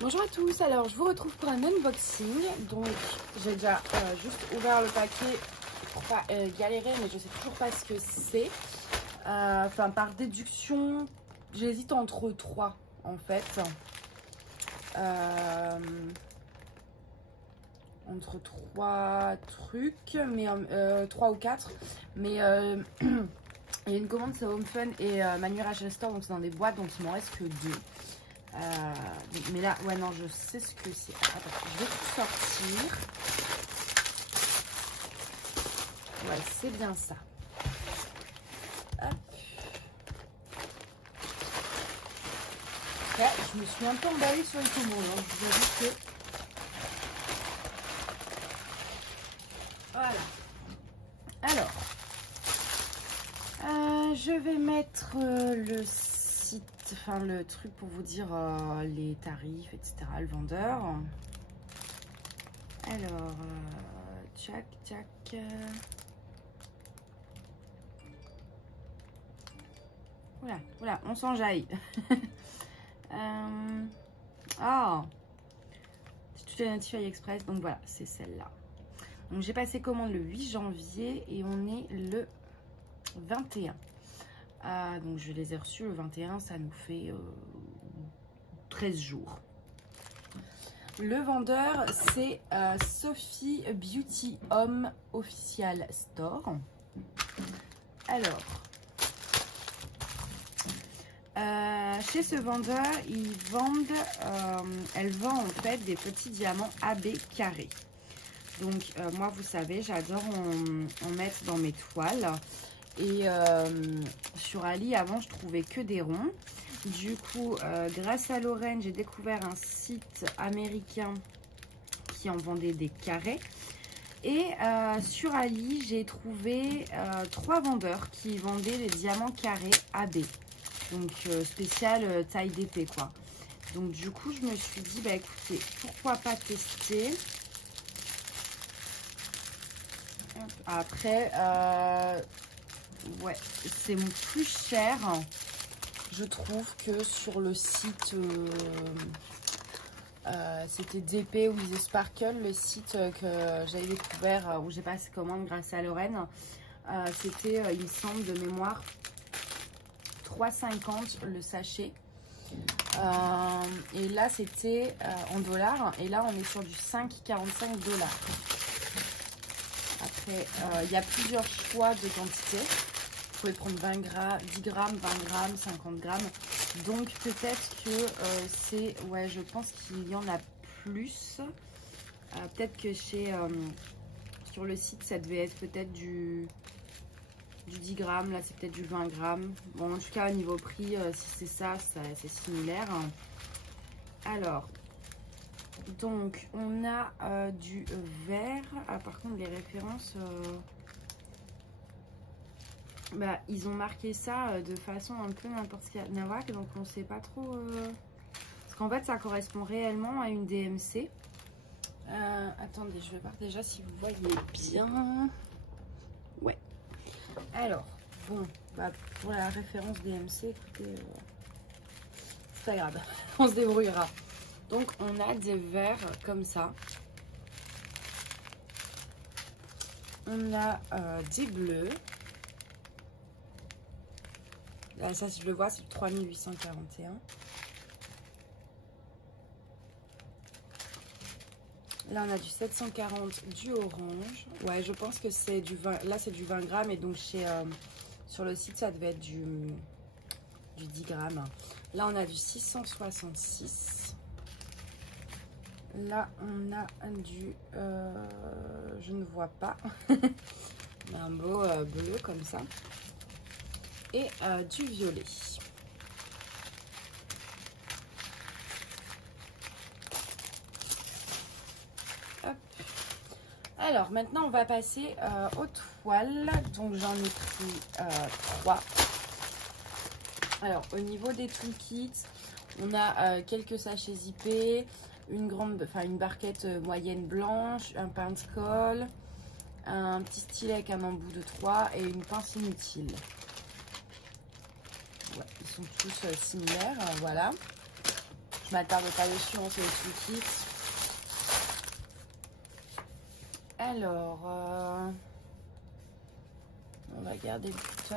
Bonjour à tous, alors je vous retrouve pour un unboxing. Donc j'ai déjà juste ouvert le paquet pour pas galérer, mais je sais toujours pas ce que c'est. Enfin par déduction, j'hésite entre trois en fait. Entre trois trucs, mais trois ou quatre. Mais il y a une commande, c'est Home Fun et Manufacturing Store, donc c'est dans des boîtes, donc il m'en reste que deux. Mais là, ouais, non, je sais ce que c'est. Attends, je vais tout sortir. Ouais, c'est bien ça. Hop. Ouais, je me suis un peu emballée sur les commandes. Hein. Je vous avoue que. Voilà. Alors, je vais mettre le site, enfin le truc pour vous dire les tarifs, etc. Le vendeur. Alors, tchac, tchac. Voilà, voilà, on s'enjaille. Oh, toutes les notifs AliExpress, donc voilà, c'est celle-là. Donc j'ai passé commande le 8 janvier et on est le 21. Donc je les ai reçus le 21, ça nous fait 13 jours. Le vendeur, c'est Sophie Beauty Home Official Store. Alors, chez ce vendeur, ils vendent, elle vend en fait des petits diamants AB carrés. Donc moi, vous savez, j'adore en mettre dans mes toiles. Et sur Ali, avant, je trouvais que des ronds. Du coup, grâce à Lorraine, j'ai découvert un site américain qui en vendait des carrés. Et sur Ali, j'ai trouvé trois vendeurs qui vendaient les diamants carrés AB. Donc, spécial taille d'épée, quoi. Donc, du coup, je me suis dit, bah écoutez, pourquoi pas tester. Après, ouais, c'est plus cher, je trouve, que sur le site, c'était DP ou Easy Sparkle, le site que j'avais découvert, où j'ai passé commande grâce à Lorraine. C'était, il me semble, de mémoire, 3,50 le sachet. Et là, c'était en dollars. Et là, on est sur du 5,45 $. Après, il y a plusieurs choix de quantité. Vous pouvez prendre 20 grammes, 10 grammes, 20 grammes, 50 grammes. Donc, peut-être que c'est... Ouais, je pense qu'il y en a plus. Peut-être que sur le site, ça devait être peut-être du 10 grammes. Là, c'est peut-être du 20 grammes. Bon, en tout cas, au niveau prix, si c'est ça, c'est similaire. Alors... Donc, on a du vert. Par contre, les références, bah, ils ont marqué ça de façon un peu n'importe quelle nawak. Donc, on ne sait pas trop. Parce qu'en fait, ça correspond réellement à une DMC. Attendez, je vais voir déjà si vous voyez bien. Ouais. Alors, bon, bah, pour la référence DMC, écoutez, c'est pas grave. On se débrouillera. Donc, on a des verts comme ça. On a des bleus. Là, ça, si je le vois, c'est 3841. Là, on a du 740, du orange. Ouais, je pense que c'est du 20. Là, c'est du 20 grammes. Et donc, sur le site, ça devait être du 10 grammes. Là, on a du 666. Là, on a du... je ne vois pas. Un beau bleu comme ça. Et du violet. Hop. Alors, maintenant, on va passer aux toiles. Donc, j'en ai pris 3. Alors, au niveau des toolkits, on a quelques sachets zippés. Une barquette moyenne blanche, un pince colle, un petit stylet avec un embout de 3 et une pince inutile. Ouais, ils sont tous similaires, voilà. Je m'attarde pas dessus, hein, c'est le full kit. Alors, on va garder le cutter.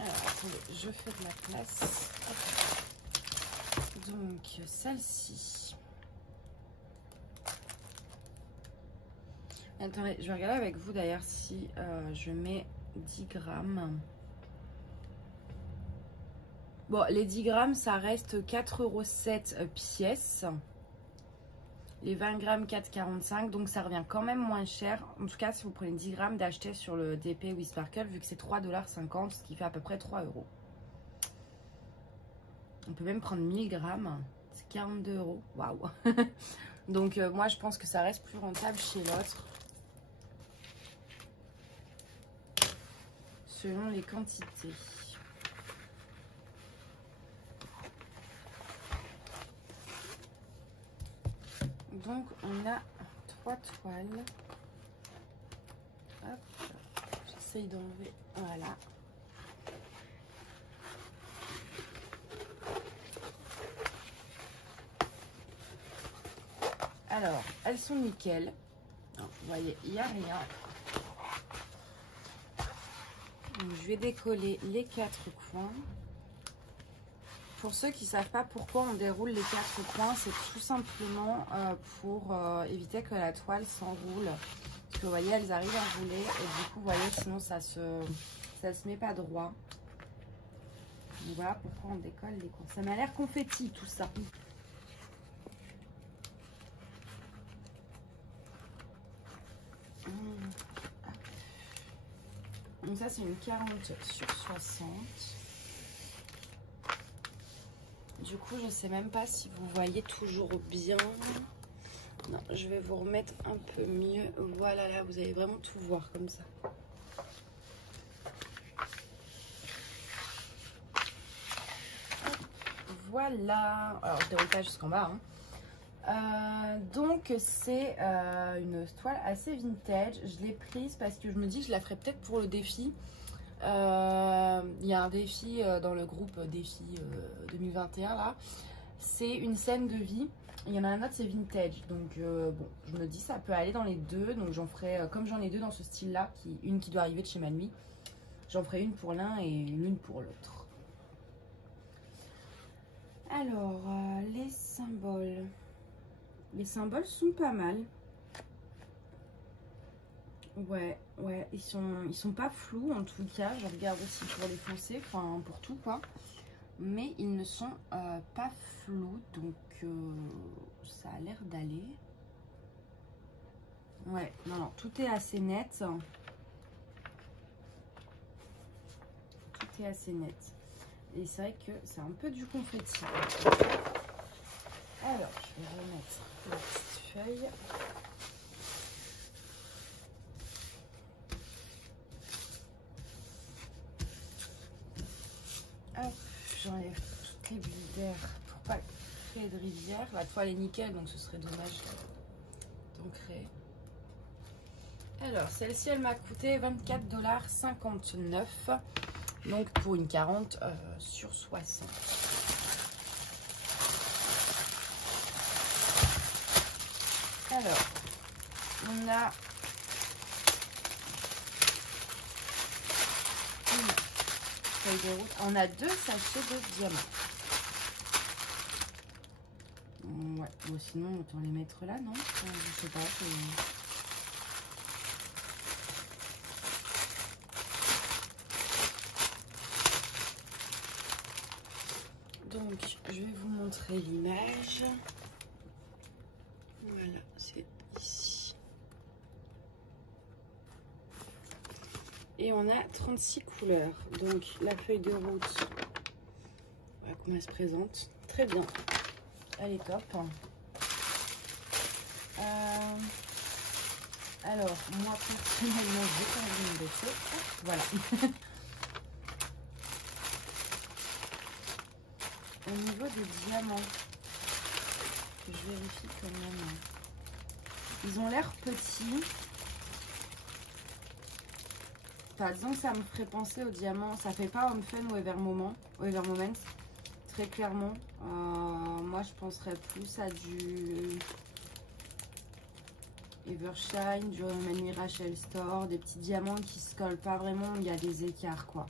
Alors, attendez, je fais de la place. Hop. Donc, celle-ci. Attendez, je vais regarder avec vous d'ailleurs si je mets 10 grammes. Bon, les 10 grammes, ça reste 4,7 € pièce. Les 20 grammes, 4,45 €. Donc, ça revient quand même moins cher. En tout cas, si vous prenez 10 grammes, d'acheter sur le DP WeSparkle, vu que c'est 3,50 $, ce qui fait à peu près 3 €. On peut même prendre 1000 grammes. C'est 42 €. Waouh! Donc, moi, je pense que ça reste plus rentable chez l'autre. Selon les quantités. Donc, on a 3 toiles. Hop, j'essaye d'enlever. Voilà. Alors, elles sont nickel. Non, vous voyez, il n'y a rien. Donc, je vais décoller les 4 coins. Pour ceux qui ne savent pas pourquoi on déroule les 4 coins, c'est tout simplement pour éviter que la toile s'enroule. Parce que vous voyez, elles arrivent à rouler et du coup, vous voyez, sinon ça se met pas droit. Donc voilà pourquoi on décolle les coins. Ça m'a l'air confetti tout ça. Donc ça c'est une 40/60. Du coup je sais même pas si vous voyez toujours bien. Non, je vais vous remettre un peu mieux. Voilà, là vous allez vraiment tout voir comme ça. Hop, voilà. Alors je déroule pas jusqu'en bas, hein. Donc c'est une toile assez vintage. Je l'ai prise parce que je me dis que je la ferai peut-être pour le défi. Il y a un défi dans le groupe défi 2021 là. C'est une scène de vie. Il y en a un autre, c'est vintage. Donc bon, je me dis ça peut aller dans les deux. Donc j'en ferai, comme j'en ai deux dans ce style là, une qui doit arriver de chez Manui. J'en ferai une pour l'un et une pour l'autre. Alors les symboles. Les symboles sont pas mal. Ouais, ils sont pas flous en tout cas. Je regarde aussi pour les foncés, enfin pour tout quoi. Mais ils ne sont pas flous, donc ça a l'air d'aller. Ouais, non, tout est assez net. Tout est assez net. Et c'est vrai que c'est un peu du confetti. Alors, je vais remettre la petite feuille. Hop, j'enlève toutes les bulles d'air pour pas créer de rivière. La toile est nickel, donc ce serait dommage d'en créer. Alors, celle-ci, elle m'a coûté 24,59 $. Donc, pour une 40/60. Alors, on a une feuille de route. On a 2 sachets de diamants. Ouais, bon, sinon, autant les mettre là, non? Je sais pas. Donc, je vais vous montrer l'image. Voilà, c'est ici. Et on a 36 couleurs. Donc, la feuille de route, voilà comment elle se présente. Très bien. Elle est top. Alors, moi, personnellement, je vais pas une défaut. Voilà. Au niveau des diamants, je vérifie quand même. Ils ont l'air petits. Enfin, disons que ça me ferait penser au diamant. Ça fait pas Home Fun ou Evermoment, très clairement. Moi, je penserais plus à du Evershine, du Roman Rachel Store, des petits diamants qui se collent pas vraiment, il y a des écarts quoi.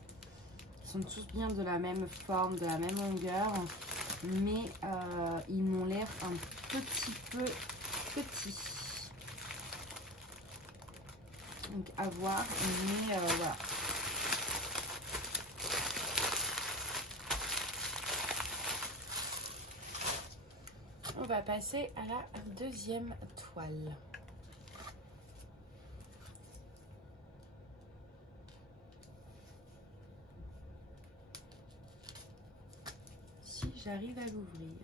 Ils sont tous bien de la même forme, de la même longueur, mais ils m'ont l'air un petit peu petits. Donc à voir, mais voilà. On va passer à la deuxième toile. Si j'arrive à l'ouvrir.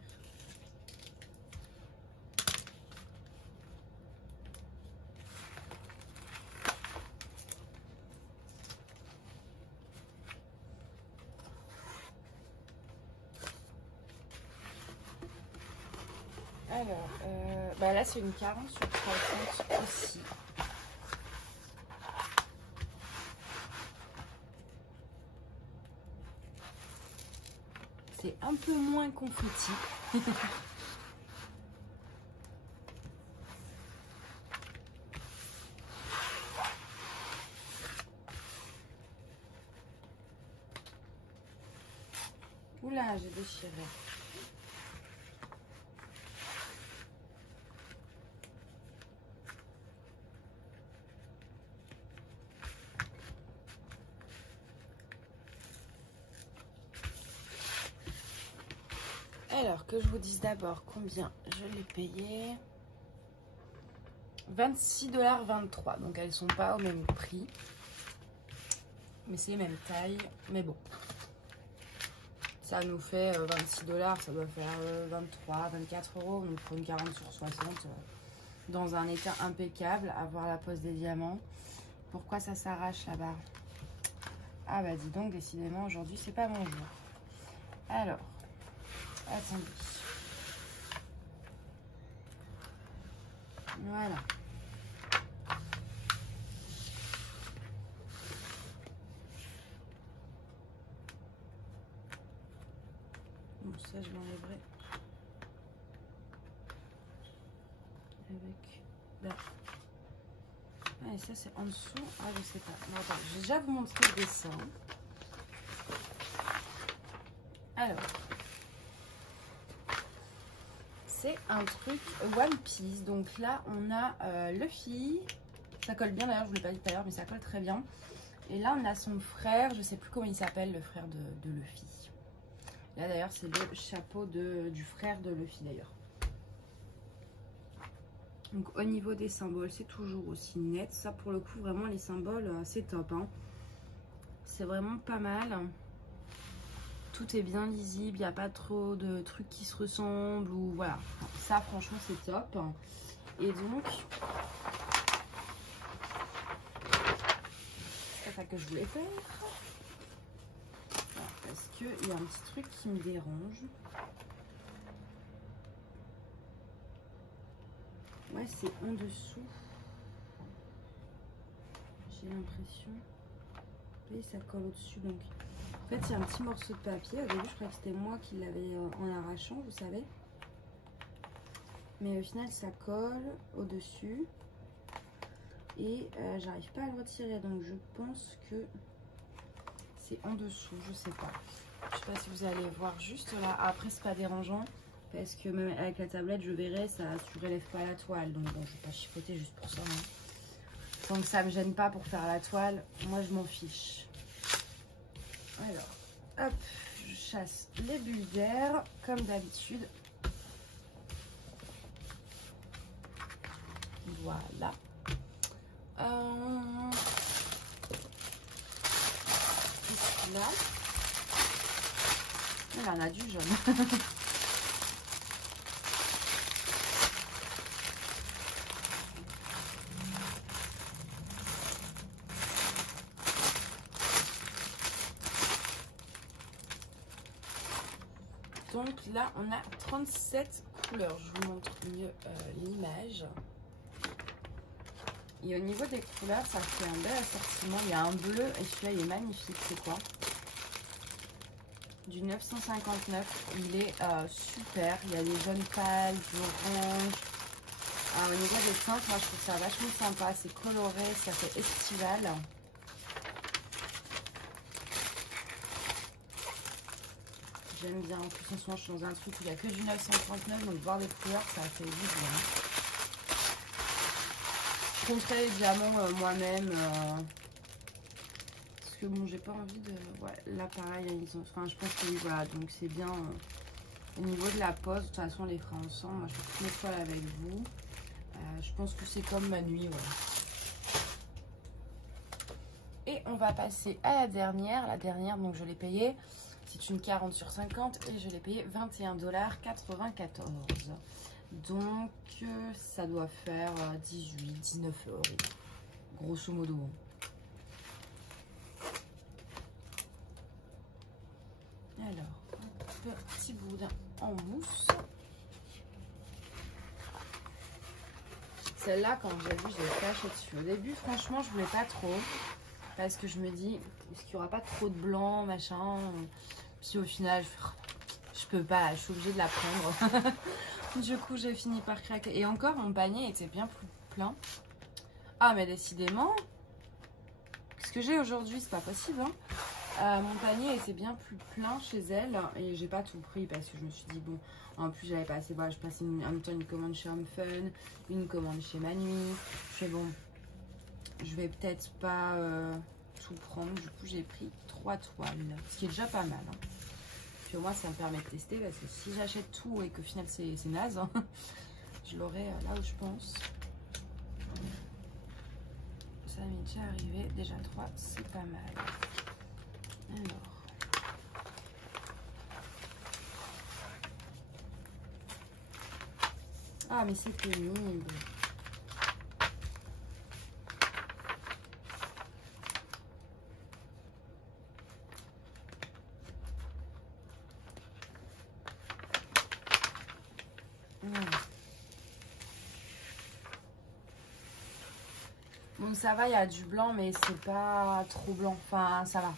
Alors, bah là c'est une 40 sur 60 aussi. C'est un peu moins confetti. Oula, j'ai déchiré. Alors, que je vous dise d'abord combien je l'ai payé. 26,23 $. Donc, elles sont pas au même prix. Mais c'est les mêmes tailles. Mais bon. Ça nous fait 26 $. Ça doit faire 23, 24 €. Donc, pour une 40 sur 60. Dans un état impeccable. À voir la pose des diamants. Pourquoi ça s'arrache là-bas? Ah bah dis donc, décidément, aujourd'hui, c'est pas mon jour. Alors. Attendez. Voilà. Bon, ça, je l'enlèverai. Avec là. Ah, et ça, c'est en dessous. Ah, je sais pas. Non, attends, je vais déjà vous montrer le dessin. Alors. C'est un truc One Piece. Donc là, on a Luffy. Ça colle bien d'ailleurs, je ne vous l'ai pas dit tout à l'heure, mais ça colle très bien. Et là, on a son frère. Je ne sais plus comment il s'appelle, le frère de Luffy. Là d'ailleurs, c'est le chapeau du frère de Luffy d'ailleurs. Donc au niveau des symboles, c'est toujours aussi net. Ça, pour le coup, vraiment, les symboles, c'est top. Hein. C'est vraiment pas mal. Tout est bien lisible, il n'y a pas trop de trucs qui se ressemblent ou voilà. Ça franchement c'est top. Et donc, c'est ça que je voulais faire. Voilà, parce qu'il y a un petit truc qui me dérange. Ouais, c'est en dessous. J'ai l'impression. Vous voyez, ça colle au-dessus donc. En fait, il y a un petit morceau de papier. Au début, je croyais que c'était moi qui l'avais en arrachant, vous savez. Mais au final, ça colle au-dessus. Et j'arrive pas à le retirer. Donc, je pense que c'est en dessous. Je sais pas. Je sais pas si vous allez voir juste là. Après, c'est pas dérangeant. Parce que même avec la tablette, je verrai, ça ne relève pas la toile. Donc, bon, je vais pas chipoter juste pour ça. Hein. Tant que ça me gêne pas pour faire la toile, moi, je m'en fiche. Alors, hop, je chasse les bulles d'air, comme d'habitude. Voilà. Ici, là. Là, on a du jaune. Donc là, on a 37 couleurs. Je vous montre mieux l'image. Et au niveau des couleurs, ça fait un bel assortiment. Il y a un bleu et celui-là il est magnifique. C'est quoi? Du 959. Il est super. Il y a des jaunes pâles, du orange. Au niveau des teintes, moi je trouve ça vachement sympa. C'est coloré, ça fait estival. J'aime bien. En plus, en ce moment, je suis dans un truc où il n'y a que du 959. Donc, voir les couleurs, ça fait du bien. Je compterai les diamants moi-même. Parce que bon, j'ai pas envie de. Ouais, là, pareil. Enfin, je pense que oui, voilà. Donc, c'est bien. Au niveau de la pose, de toute façon, on les fera ensemble. Moi, je fais toutes mes toiles avec vous. Je pense que c'est comme ma nuit. Voilà. Et on va passer à la dernière. La dernière, donc, je l'ai payée. C'est une 40 sur 50 et je l'ai payé 21,94 $. Donc ça doit faire 18-19 €, grosso modo. Alors, petit boudin en mousse. Celle-là, quand j'ai vu, je l'ai flashé dessus. Au début, franchement, je voulais pas trop. Parce que je me dis, est-ce qu'il n'y aura pas trop de blanc, machin. Puis au final, je peux pas, je suis obligée de la prendre. Du coup, j'ai fini par craquer. Et encore, mon panier était bien plus plein. Ah, mais décidément, ce que j'ai aujourd'hui, c'est pas possible. Hein. Mon panier était bien plus plein chez elle. Et j'ai pas tout pris parce que je me suis dit, bon, en plus, j'avais passé, voilà, je passais en même temps une commande chez Home Fun, une commande chez Manu. Je fais bon, je vais peut-être pas tout prendre. Du coup, j'ai pris 3 toiles, ce qui est déjà pas mal. Hein. Puis au moins, ça me permet de tester parce que si j'achète tout et qu'au final, c'est naze, hein, je l'aurai là où je pense. Ça m'est déjà arrivé. Déjà 3, c'est pas mal. Alors. Ah, mais c'est pénible. Bon, ça va, il y a du blanc, mais c'est pas trop blanc. Enfin, ça va.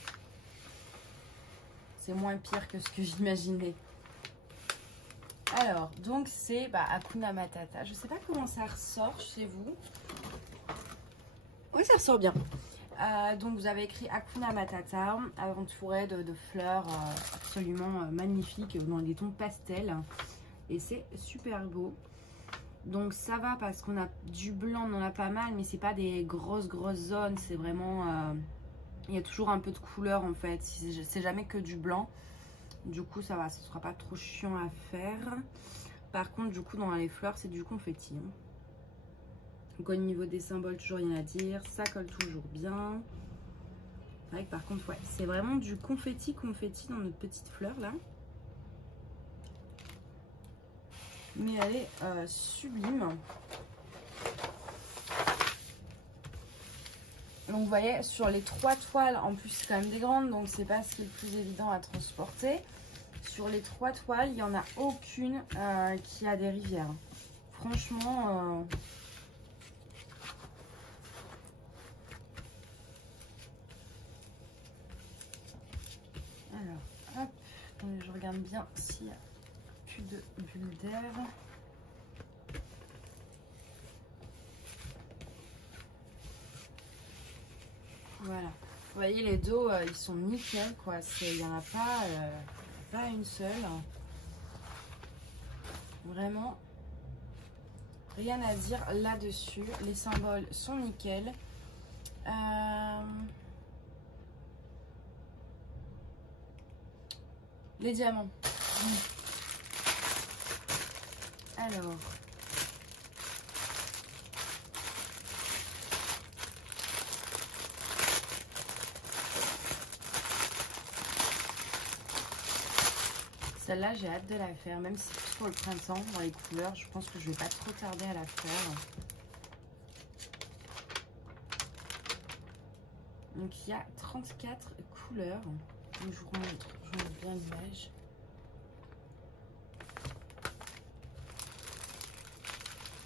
C'est moins pire que ce que j'imaginais. Alors, donc c'est Hakuna Matata. Je sais pas comment ça ressort chez vous. Oui, ça ressort bien. Donc, vous avez écrit Hakuna Matata, entouré de fleurs absolument magnifiques dans des tons pastels. Et c'est super beau. Donc ça va parce qu'on a du blanc, on en a pas mal, mais c'est pas des grosses zones. C'est vraiment, il y a toujours un peu de couleur en fait. C'est jamais que du blanc. Du coup ça va, ce sera pas trop chiant à faire. Par contre du coup dans les fleurs c'est du confetti. Hein. Donc au niveau des symboles toujours rien à dire, ça colle toujours bien. C'est vrai que par contre ouais, c'est vraiment du confetti dans notre petite fleur là. Mais elle est sublime. Donc vous voyez sur les 3 toiles, en plus c'est quand même des grandes, donc c'est pas ce qui est le plus évident à transporter. Sur les 3 toiles, il n'y en a aucune qui a des rivières. Franchement, alors hop, je regarde bien s'il y a plus de bulles d'air. Voilà, vous voyez les dos ils sont nickel quoi, il n'y en a pas une seule. Vraiment rien à dire là-dessus, les symboles sont nickel. Les diamants. Alors. Celle-là, j'ai hâte de la faire, même si c'est plus pour le printemps, dans les couleurs. Je pense que je vais pas trop tarder à la faire. Donc, il y a 34 couleurs. Donc, je vous montre bien l'image.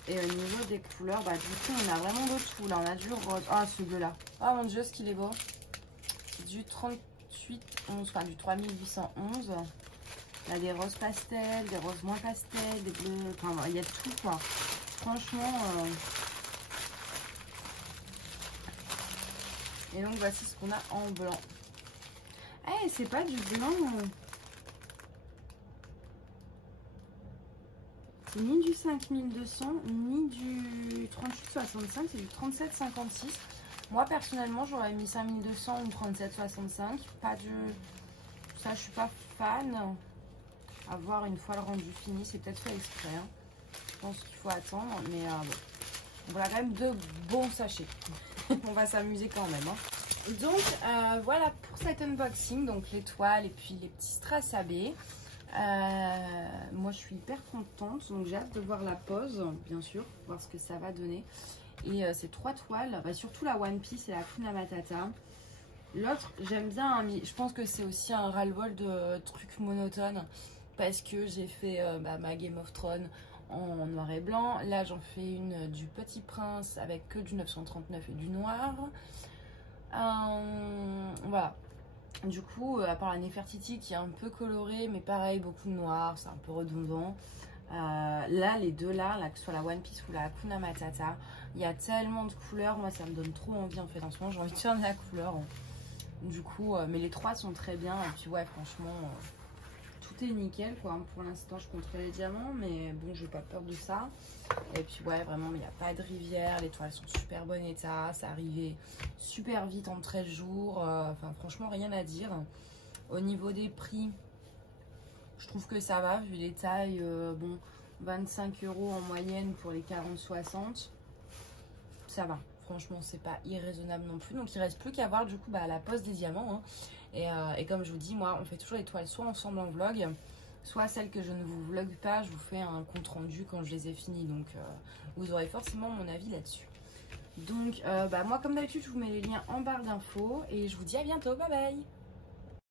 Et au niveau des couleurs, bah du coup on a vraiment de tout là. On a du rose. Ah ce bleu là. Oh mon dieu ce qu'il est beau. Du 3811, enfin du 3811. Il y a des roses pastels, des roses moins pastels, des bleus. Enfin il y a tout quoi. Franchement. Et donc voici ce qu'on a en blanc. Eh c'est pas du blanc. Ni du 5200, ni du 3865, c'est du 3756. Moi, personnellement, j'aurais mis 5200 ou 3765. Pas de... Ça, je suis pas fan. À voir une fois le rendu fini, c'est peut-être fait exprès. Hein. Je pense qu'il faut attendre, mais bon. On a quand même deux bons sachets. On va s'amuser quand même. Hein. Donc, voilà pour cet unboxing. Donc, les toiles et puis les petits strass AB. Moi je suis hyper contente, donc j'ai hâte de voir la pose, bien sûr, voir ce que ça va donner. Et ces 3 toiles, bah, surtout la One Piece et la Hakuna Matata. L'autre, j'aime bien, mais je pense que c'est aussi un ras-le-bol de trucs monotones parce que j'ai fait ma Game of Thrones en noir et blanc. Là, j'en fais une du Petit Prince avec que du 939 et du noir. Voilà. Du coup, à part la Nefertiti qui est un peu colorée, mais pareil, beaucoup de noir, c'est un peu redondant. Là, les deux là, que ce soit la One Piece ou la Hakuna Matata, il y a tellement de couleurs. Moi, ça me donne trop envie en fait. En ce moment, j'ai envie de faire de la couleur. Du coup, mais les 3 sont très bien. Et puis, ouais, franchement, tout est nickel quoi. Pour l'instant, je compterai les diamants, mais bon, j'ai pas peur de ça. Et puis, ouais, vraiment, il n'y a pas de rivière. Les toiles sont super bon état. Ça arrivait super vite en 13 jours. Enfin, franchement, rien à dire. Au niveau des prix, je trouve que ça va, vu les tailles. Bon, 25 € en moyenne pour les 40-60. Ça va. Franchement, c'est pas irraisonnable non plus. Donc, il reste plus qu'à voir du coup la pose des diamants. Hein. Et comme je vous dis, moi, on fait toujours les toiles soit ensemble en vlog, soit celles que je ne vous vlogue pas, je vous fais un compte rendu quand je les ai finis. Donc, vous aurez forcément mon avis là-dessus. Donc, moi, comme d'habitude, je vous mets les liens en barre d'infos. Et je vous dis à bientôt. Bye bye!